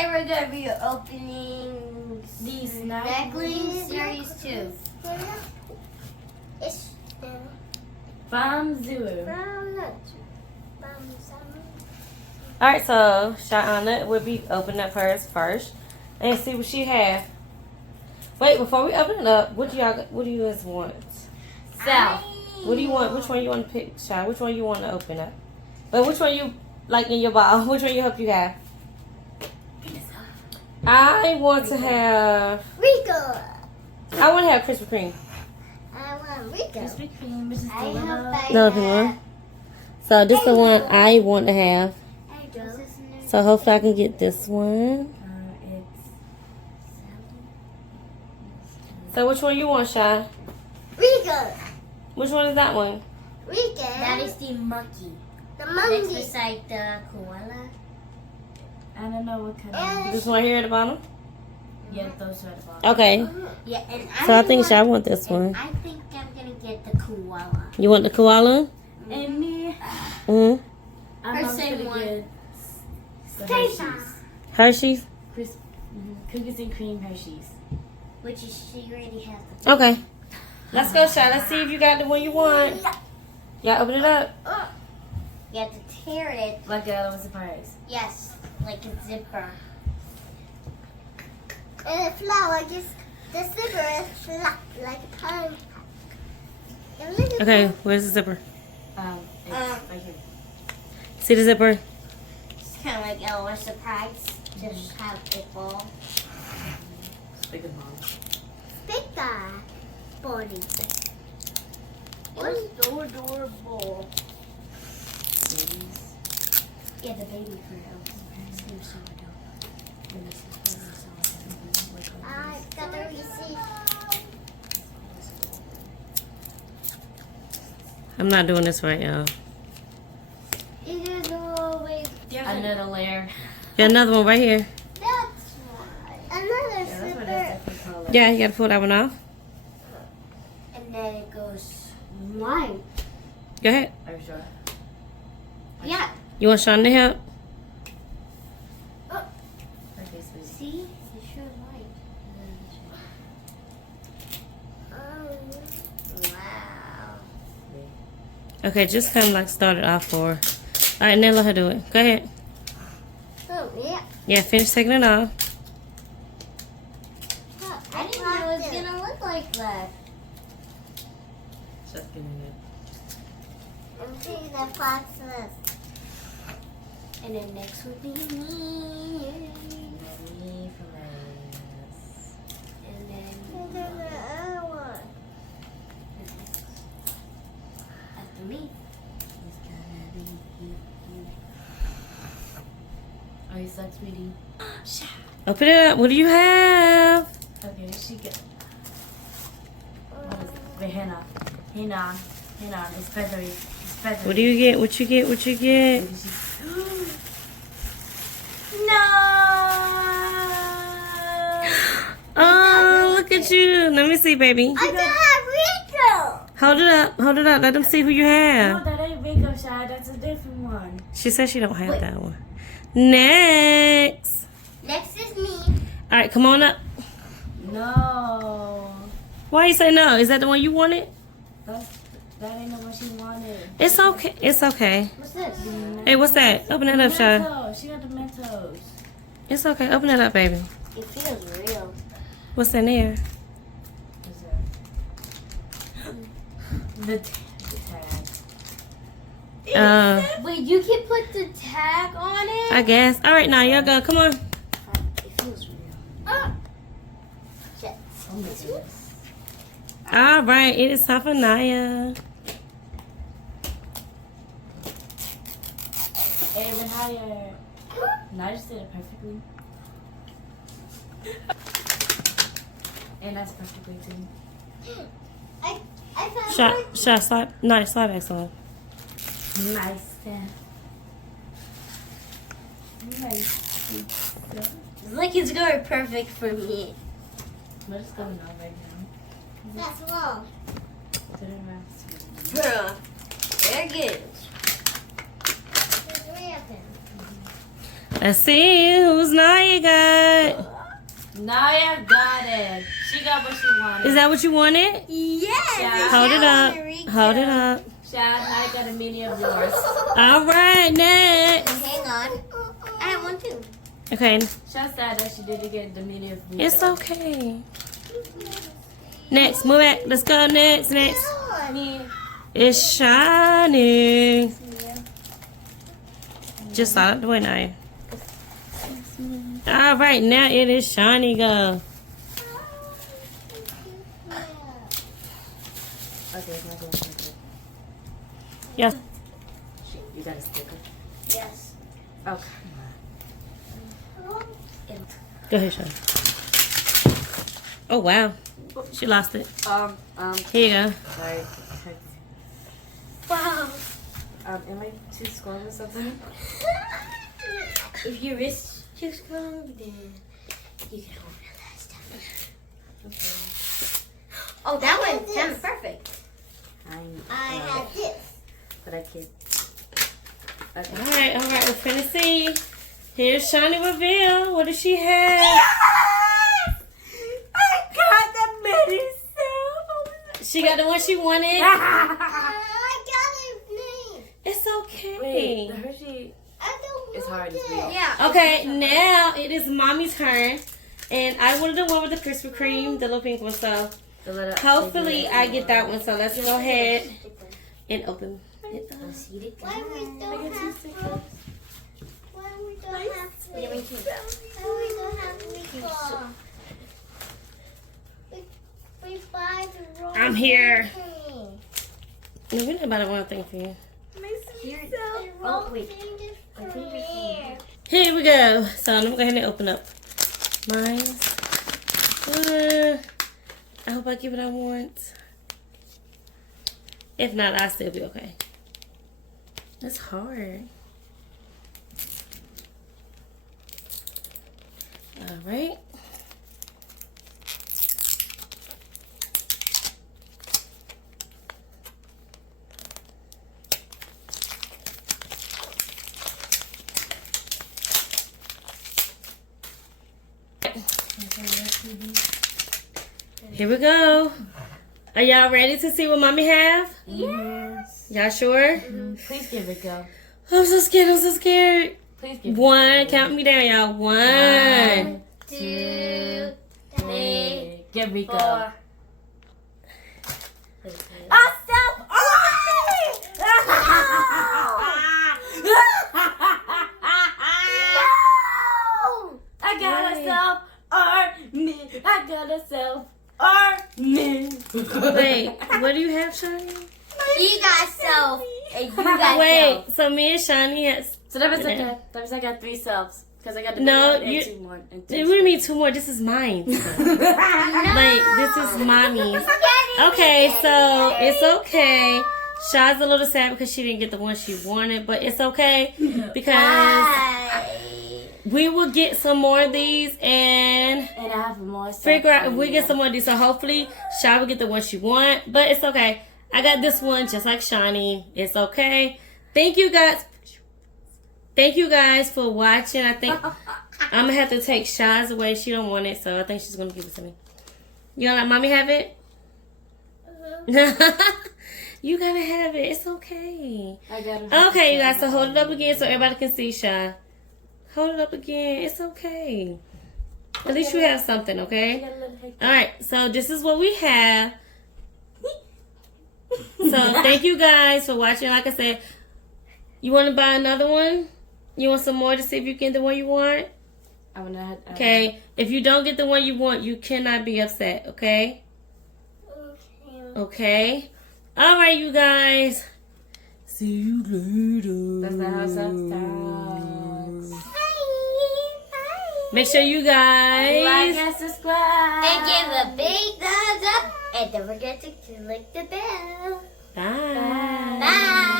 Today we're going to be opening these Snackles Series 2. It's from Zulu. Alright, so Shayana will be opening up hers first and see what she has. Wait, before we open it up, what do you guys want? South. What do you want? Which one you want to pick, Shy? Which one you want to open up? But which one you like in your ball? Which one you hope you have? I want to have Rico. I want to have Krispy Kreme. I want Rico. Krispy Kreme, which is the little. No, one. So this is the one I want to have. So hopefully I can get this one. So which one you want, Shy? Rico. Which one is that one? Rico. That is the monkey. The Next monkey. beside the koala. I don't know what kind of. This one here at the bottom? Yeah, those are the bottom. Okay. Yeah, and So I think I want this one. I think I'm gonna get the koala. You want the koala? And me, Mm-hmm. I'm Her same gonna one. get the Taste. Hershey's. Hershey's? Cookies and cream Hershey's. Which is she already has. Okay. Let's go, Shy. Let's see if you got the one you want. Y'all open it up. You have to tear it. Like a little surprise. Yes, like a zipper. And the flower just the zipper is flat like a pine. Okay, where's the zipper? It's right here. See the zipper? It's kind of like a surprise. Just have it fall. Big and long. Bigger body. What's adorable? Babies. Yeah, the baby fruit. I got the receipt. I'm not doing this right, y'all. You can go away. Another layer. Got another one right here. That's why. Another zipper. Yeah, you gotta pull that one off. And then it goes white. Go ahead. Are you sure? Yeah. You want Sean to help? Okay, sweetie. See? It's sure white. Wow. Okay, just kind of like start it off for her. All right, now let her do it. Go ahead. Oh, yeah. Yeah, finish taking it off. I didn't know it was gonna look like that. Just getting it. I'm taking the boxes. And then next would be me. And then the other one. After me. Oh, you suck, sweetie. Open it up. What do you have? Okay, she get. Wait, henna. Henna. It's feathery. It's feathery. What do you get? What you get? What you get? No! Oh, look at you. Let me see, baby. I got Rico! Hold it up. Hold it up. Let them see who you No, have. that ain't Rico Shy. That's a different one. She said she don't have that one. Next. Next is me. All right, come on up. No. Why you say no? Is that the one you wanted? That ain't the one she wanted. It's okay. It's okay. What's this? Hey, what's that? Open it up, Shy. Mentos. She got the Mentos. It's okay. Open it up, baby. It feels real. What's in there? What's that? The tag. Wait, you can put the tag on it? I guess. All right, now y'all go. Come on. It feels real. Shit. Oh my goodness. All right, it is time for Naya. Even higher. No, I just did it perfectly. And that's perfectly too. I found Shot, slide. Nice, slide back on. Nice then. Nice. It's like it's going perfect for me. What's going on right now? That's long. Put it around. Very good. There's three of them. Let's see who's Naya got. Naya got it. She got what she wanted. Is that what you wanted? Yes. Hold it up. Hold it up. Shad, Naya got a mini of yours. All right, next. Hang on. I have one too. Okay, Shad said that she didn't get the mini of me. it's okay. Next, move back. Let's go next. Next. Me. It's Shiny. Just out of the way, Naya. All right, now it is Shiny go. Okay, it's not good. Yes. You got a sticker? Yes. Oh, Go ahead, Shiny. Oh, wow. She lost it. Here you go. sorry. Wow. Am I too strong or something? If your wrist too strong, then you can hold it that stuff. Okay. Oh, that one sounds perfect. I have this. But I can't. Okay. All right. We're finna see. Here's Shiny reveal. What does she have? I got the mini cell. She got the one she wanted. I got it, name. It's okay. Wait, the Hershey. I don't It's hard want as well. it. Yeah. Okay, now it is Mommy's turn. And I wanted the one with the Krispy Kreme, the little pink one. So The little- hopefully I get that one. So let's go ahead and open it up. Why we don't have fruit? Why we don't have fruit? Why we don't have fruit? We buy the wrong I'm here. thing. No, we're not about to want a thing for you. The wrong thing is for here. Here we go. So I'm going to go ahead and open up mine. I hope I get what I want. If not, I'll still be okay. It's hard. All right. Here we go. Are y'all ready to see what Mommy have? Yes. Y'all sure? Please give it go. I'm so scared. I'm so scared. Please give it One. Count me down, y'all. One. 2, 3, Give me go. 4. I got a self-army. I got a self-army. Wait, what do you have, Shani? She got self, and you got Wait, so me and Shani has. So that was okay. That means I got 3 selves. Because I got the No, big one you- and 2 more. And What do you mean 2 more? This is mine. Like, this is Mommy's. Okay, so it's okay. Shaw's a little sad because she didn't get the one she wanted, but it's okay because we will get some more of these and And I have more stuff. figure out if we get some more of these. So hopefully Shaw will get the one she want, but it's okay. I got this one just like Shani. It's okay. Thank you guys. Thank you guys for watching. I think I'm gonna have to take Shaw's away. She don't want it, so I think she's gonna give it to me. You gonna let Mommy have it? You gotta have it. It's okay. I got it. Okay, you guys. So hold it up again so everybody can see, Shaw. Hold it up again. It's okay. At least you have something, okay? All right. So this is what we have. So thank you guys for watching. Like I said, you want to buy another one? You want some more to see if you get the one you want? Okay. If you don't get the one you want, you cannot be upset. Okay. Okay. All right, you guys. See you later. That's not how it sounds. Make sure you guys Like and subscribe. And give a big thumbs up. And don't forget to click the bell. Bye. Bye.